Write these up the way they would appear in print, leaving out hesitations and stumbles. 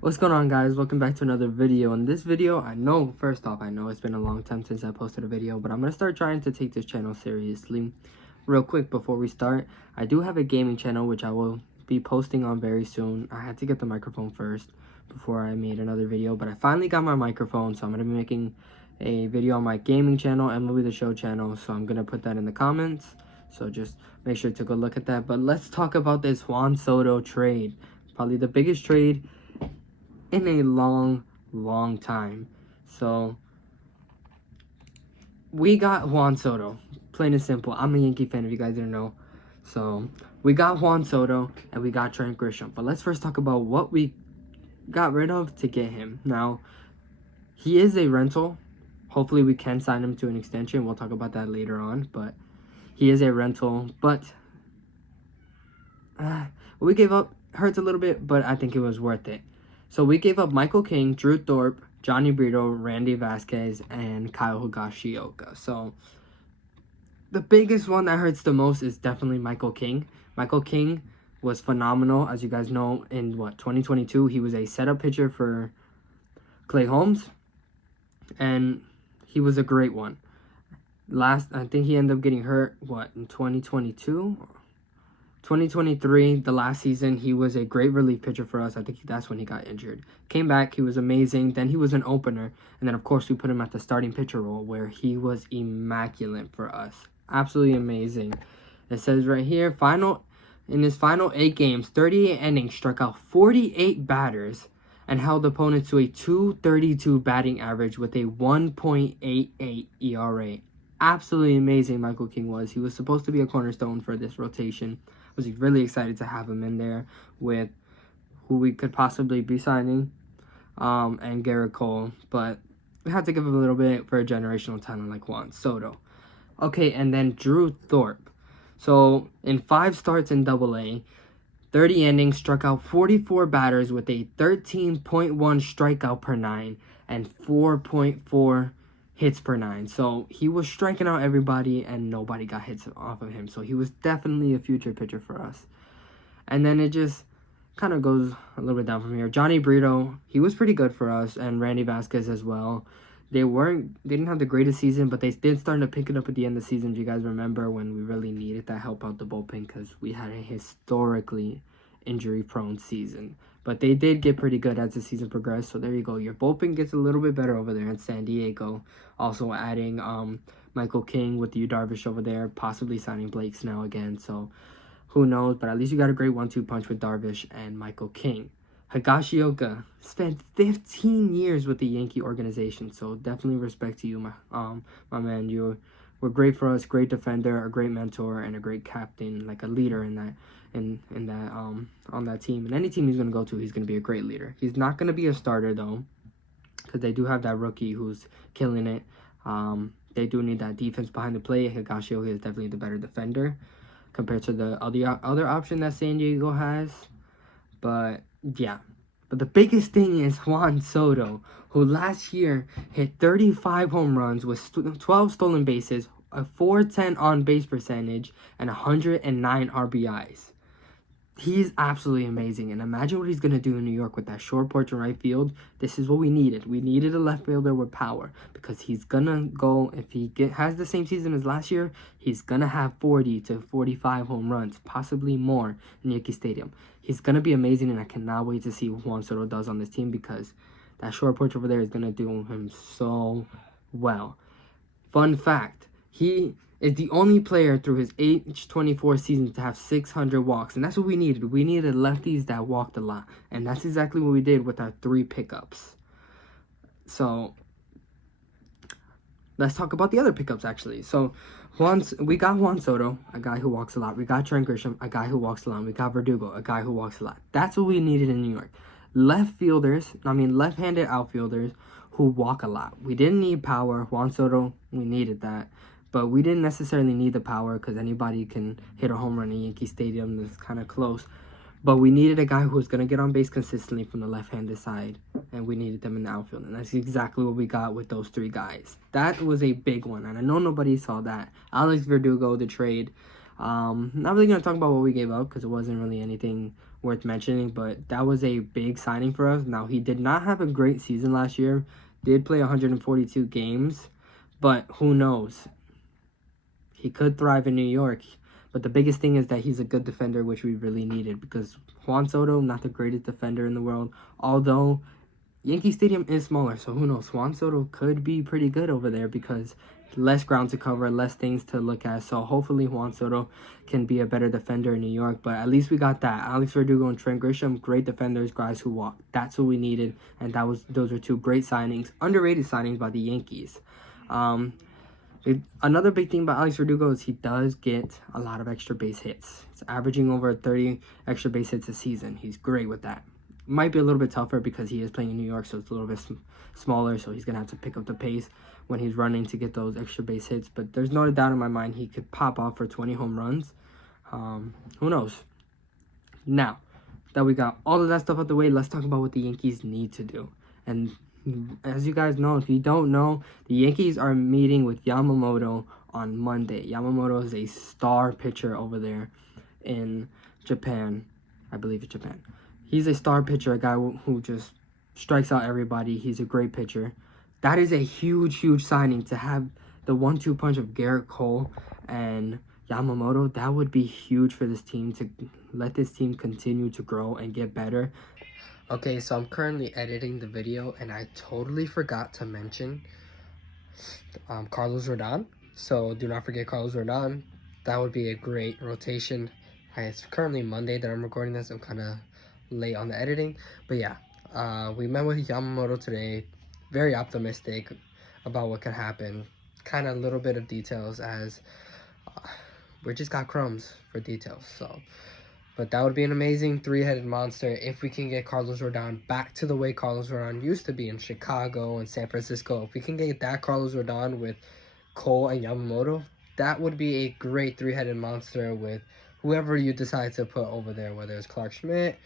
What's going on, guys? Welcome back to another video. In this video, first off, I know it's been a long time since I posted a video, but I'm going to start trying to take this channel seriously. Real quick, before we start, I do have a gaming channel, which I will be posting on very soon. I had to get the microphone first before I made another video, but I finally got my microphone, so I'm going to be making a video on my gaming channel, MLB The Show channel, so I'm going to put that in the comments. So just make sure to go look at that. But let's talk about this Juan Soto trade. Probably the biggest trade in a long time. So we got Juan Soto, plain and simple. I'm a Yankee fan, if you guys didn't know. So we got Juan Soto and we got Trent Grisham. But let's first talk about what we got rid of to get him. Now, he is a rental. Hopefully we can sign him to an extension. We'll talk about that later on, but he is a rental. But what we gave up hurts a little bit, but I think it was worth it. So we gave up Michael King, Drew Thorpe, Johnny Brito, Randy Vasquez, and Kyle Higashioka. So the biggest one that hurts the most is definitely Michael King. Michael King was phenomenal. As you guys know, in 2022, he was a setup pitcher for Clay Holmes, and he was a great one. I think he ended up getting hurt, in 2022? 2023, the last season, he was a great relief pitcher for us. I think that's when he got injured. Came back, he was amazing. Then he was an opener. And then, of course, we put him at the starting pitcher role where he was immaculate for us. Absolutely amazing. It says right here, in his final 8 games, 38 innings, struck out 48 batters, and held opponents to a .232 batting average with a 1.88 ERA. Absolutely amazing Michael King was. He was supposed to be a cornerstone for this rotation. I was really excited to have him in there with who we could possibly be signing, and Garrett Cole. But we had to give him a little bit for a generational talent like Juan Soto. Okay, and then Drew Thorpe. So in 5 starts in AA, 30 innings, struck out 44 batters with a 13.1 strikeout per 9 and 4.4 hits per 9. So he was striking out everybody and nobody got hits off of him. So he was definitely a future pitcher for us. And then it just kind of goes a little bit down from here. Johnny Brito, he was pretty good for us, and Randy Vasquez as well. They didn't have the greatest season, but they did start to pick it up at the end of the season. If you guys remember when we really needed that help out the bullpen because we had a historically injury-prone season. But they did get pretty good as the season progressed. So there you go. Your bullpen gets a little bit better over there in San Diego. Also adding Michael King with Yu Darvish over there. Possibly signing Blake Snell again. So who knows? But at least you got a great 1-2 punch with Darvish and Michael King. Higashioka spent 15 years with the Yankee organization. So definitely respect to you, my man. You were great for us. Great defender, a great mentor, and a great captain, like a leader in that. On that team, and any team he's going to go to, he's going to be a great leader. He's not going to be a starter though, because they do have that rookie who's killing it. They do need that defense behind the plate. Higashioka is definitely the better defender compared to the other option that San Diego has. But yeah, but the biggest thing is Juan Soto, who last year hit 35 home runs with 12 stolen bases, a .410 on-base percentage, and 109 RBIs. He's absolutely amazing, and imagine what he's going to do in New York with that short porch in right field. This is what we needed. We needed a left fielder with power, because he's going to go, if he has the same season as last year, he's going to have 40 to 45 home runs, possibly more in Yankee Stadium. He's going to be amazing, and I cannot wait to see what Juan Soto does on this team, because that short porch over there is going to do him so well. Fun fact, he is the only player through his age 24 season to have 600 walks. And that's what we needed. We needed lefties that walked a lot. And that's exactly what we did with our 3 pickups. So let's talk about the other pickups, actually. So we got Juan Soto, a guy who walks a lot. We got Trent Grisham, a guy who walks a lot. We got Verdugo, a guy who walks a lot. That's what we needed in New York. Left-handed outfielders who walk a lot. We didn't need power. Juan Soto, we needed that. But we didn't necessarily need the power because anybody can hit a home run in Yankee Stadium. That's kind of close. But we needed a guy who was going to get on base consistently from the left-handed side. And we needed them in the outfield. And that's exactly what we got with those 3 guys. That was a big one. And I know nobody saw that. Alex Verdugo, the trade. Not really going to talk about what we gave up because it wasn't really anything worth mentioning, but that was a big signing for us. Now, he did not have a great season last year, did play 142 games, but who knows? He could thrive in New York. But the biggest thing is that he's a good defender, which we really needed, because Juan Soto, not the greatest defender in the world, although Yankee Stadium is smaller, so who knows? Juan Soto could be pretty good over there because less ground to cover, less things to look at. So hopefully Juan Soto can be a better defender in New York. But at least we got that. Alex Verdugo and Trent Grisham, great defenders, guys who walk. That's what we needed, and those are two great signings, underrated signings by the Yankees. Another big thing about Alex Verdugo is he does get a lot of extra base hits. He's averaging over 30 extra base hits a season. He's great with that. Might be a little bit tougher because he is playing in New York, so it's a little bit smaller, so he's going to have to pick up the pace when he's running to get those extra base hits. But there's no doubt in my mind he could pop off for 20 home runs. Who knows? Now that we got all of that stuff out the way, let's talk about what the Yankees need to do. And as you guys know, if you don't know, the Yankees are meeting with Yamamoto on Monday. Yamamoto is a star pitcher over there in Japan. I believe it's Japan. He's a star pitcher, a guy who just strikes out everybody. He's a great pitcher. That is a huge, huge signing to have the 1-2 punch of Garrett Cole and Yamamoto. That would be huge for this team to let this team continue to grow and get better. Okay, so I'm currently editing the video, and I totally forgot to mention Carlos Rodon. So do not forget Carlos Rodon. That would be a great rotation. It's currently Monday that I'm recording this. I'm kind of late on the editing, but yeah, we met with Yamamoto today. Very optimistic about what could happen. Kind of a little bit of details as we just got crumbs for details. So, but that would be an amazing three-headed monster if we can get Carlos Rodon back to the way Carlos Rodon used to be in Chicago and San Francisco. If we can get that Carlos Rodon with Cole and Yamamoto, that would be a great three-headed monster with whoever you decide to put over there, whether it's Clark Schmidt,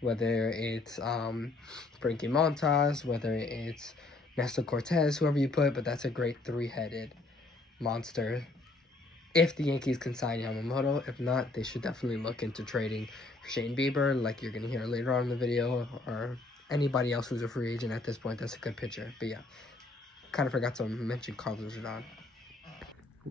whether it's Frankie Montas, whether it's Nestor Cortez, whoever you put, but that's a great three-headed monster if the Yankees can sign Yamamoto. If not, they should definitely look into trading Shane Bieber, like you're going to hear later on in the video, or anybody else who's a free agent at this point that's a good pitcher. But yeah, kind of forgot to mention Carlos Rodon.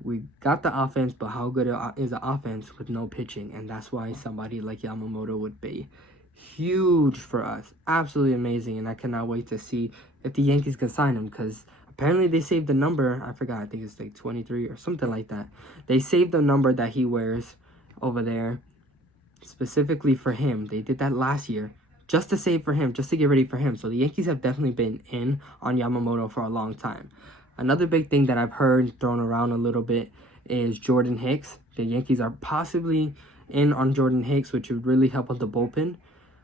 We got the offense, but how good is the offense with no pitching? And that's why somebody like Yamamoto would be huge for us. Absolutely amazing. And I cannot wait to see if the Yankees can sign him, because apparently they saved the number. I forgot. I think it's like 23 or something like that. They saved the number that he wears over there specifically for him. They did that last year just to save for him, just to get ready for him. So the Yankees have definitely been in on Yamamoto for a long time. Another big thing that I've heard thrown around a little bit is Jordan Hicks. The Yankees are possibly in on Jordan Hicks, which would really help with the bullpen.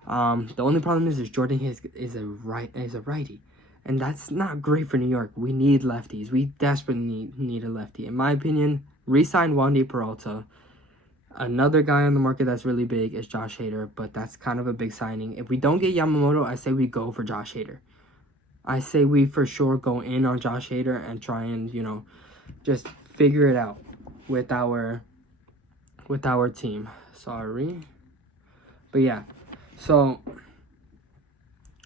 The only problem is Jordan Hicks is a righty, and that's not great for New York. We need lefties. We desperately need a lefty. In my opinion, re-sign Wandy Peralta. Another guy on the market that's really big is Josh Hader, but that's kind of a big signing. If we don't get Yamamoto, I say we go for Josh Hader. I say we for sure go in on Josh Hader and try and, just figure it out with our team. Sorry. But yeah. So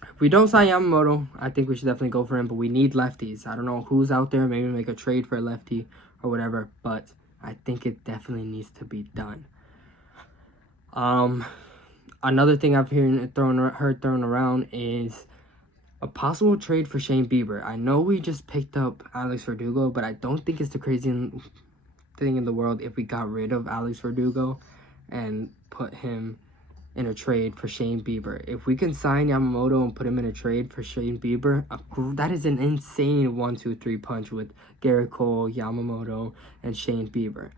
if we don't sign Yamamoto, I think we should definitely go for him, but we need lefties. I don't know who's out there, maybe make a trade for a lefty or whatever, but I think it definitely needs to be done. Another thing I've heard thrown around is a possible trade for Shane Bieber. I know we just picked up Alex Verdugo, but I don't think it's the craziest thing in the world if we got rid of Alex Verdugo and put him in a trade for Shane Bieber. If we can sign Yamamoto and put him in a trade for Shane Bieber, that is an insane 1-2-3 punch with Garrett Cole, Yamamoto, and Shane Bieber.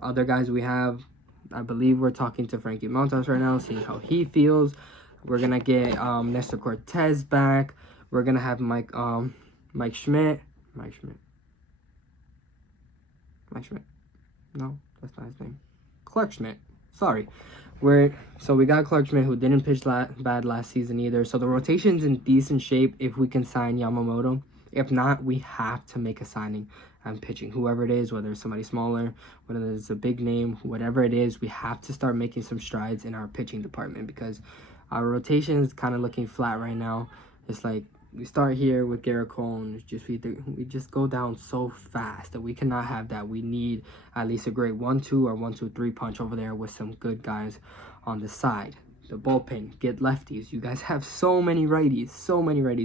Other guys we have, I believe we're talking to Frankie Montas right now, see how he feels. We're gonna get Nestor Cortez back. We're gonna have Mike Schmidt. No, that's not his name. Clark Schmidt. Sorry. So we got Clark Schmidt, who didn't pitch bad last season either. So the rotation's in decent shape if we can sign Yamamoto. If not, we have to make a signing. and pitching. Whoever it is, whether it's somebody smaller, whether it's a big name, whatever it is, we have to start making some strides in our pitching department because our rotation is kind of looking flat right now. It's like we start here with Garrett Cole and we just go down so fast that we cannot have that. We need at least a great 1-2 or 1-2-3 punch over there with some good guys on the side. The bullpen, get lefties. You guys have so many righties.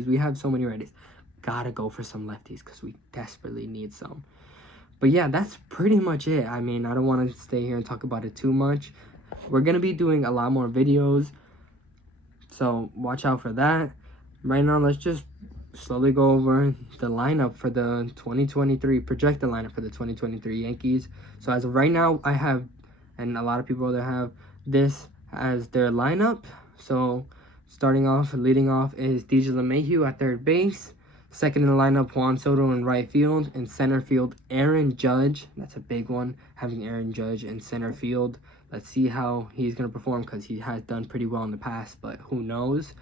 We have so many righties. Gotta go for some lefties because we desperately need some. But yeah, that's pretty much it. I mean, I don't want to stay here and talk about it too much. We're gonna be doing a lot more videos, so watch out for that. Right now, let's just slowly go over the lineup for the 2023, projected lineup for the 2023 Yankees. So as of right now, I have, and a lot of people that have this as their lineup. So starting off, leading off is DJ LeMahieu at third base. Second in the lineup, Juan Soto in right field. In center field, Aaron Judge. That's a big one, having Aaron Judge in center field. Let's see how he's going to perform because he has done pretty well in the past, but who knows.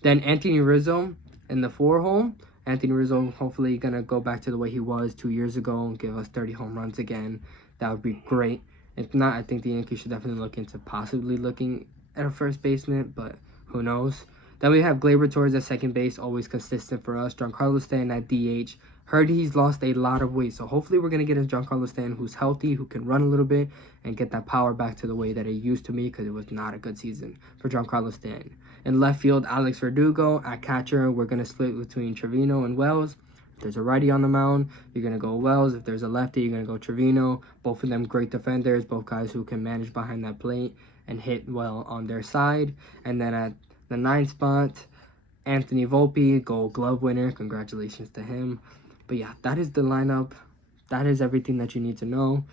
Then Anthony Rizzo in the 4-hole. Anthony Rizzo hopefully going to go back to the way he was 2 years ago and give us 30 home runs again. That would be great. If not, I think the Yankees should definitely look into possibly looking at a first baseman, but who knows. Then we have Gleyber Torres at second base, always consistent for us. Giancarlo Stanton at DH. Heard he's lost a lot of weight, so hopefully we're going to get a Giancarlo Stanton who's healthy, who can run a little bit, and get that power back to the way that it used to be because it was not a good season for Giancarlo Stanton. In left field, Alex Verdugo. At catcher, we're going to split between Trevino and Wells. If there's a righty on the mound, you're going to go Wells. If there's a lefty, you're going to go Trevino. Both of them great defenders, both guys who can manage behind that plate and hit well on their side. And then at the 9th spot, Anthony Volpe, Gold Glove winner. Congratulations to him. But yeah, that is the lineup. That is everything that you need to know.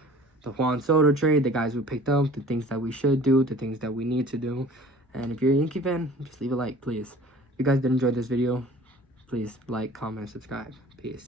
The Juan Soto trade, the guys we picked up, the things that we should do, the things that we need to do. And if you're a Yankee fan, just leave a like, please. If you guys did enjoy this video, please like, comment, subscribe. Peace.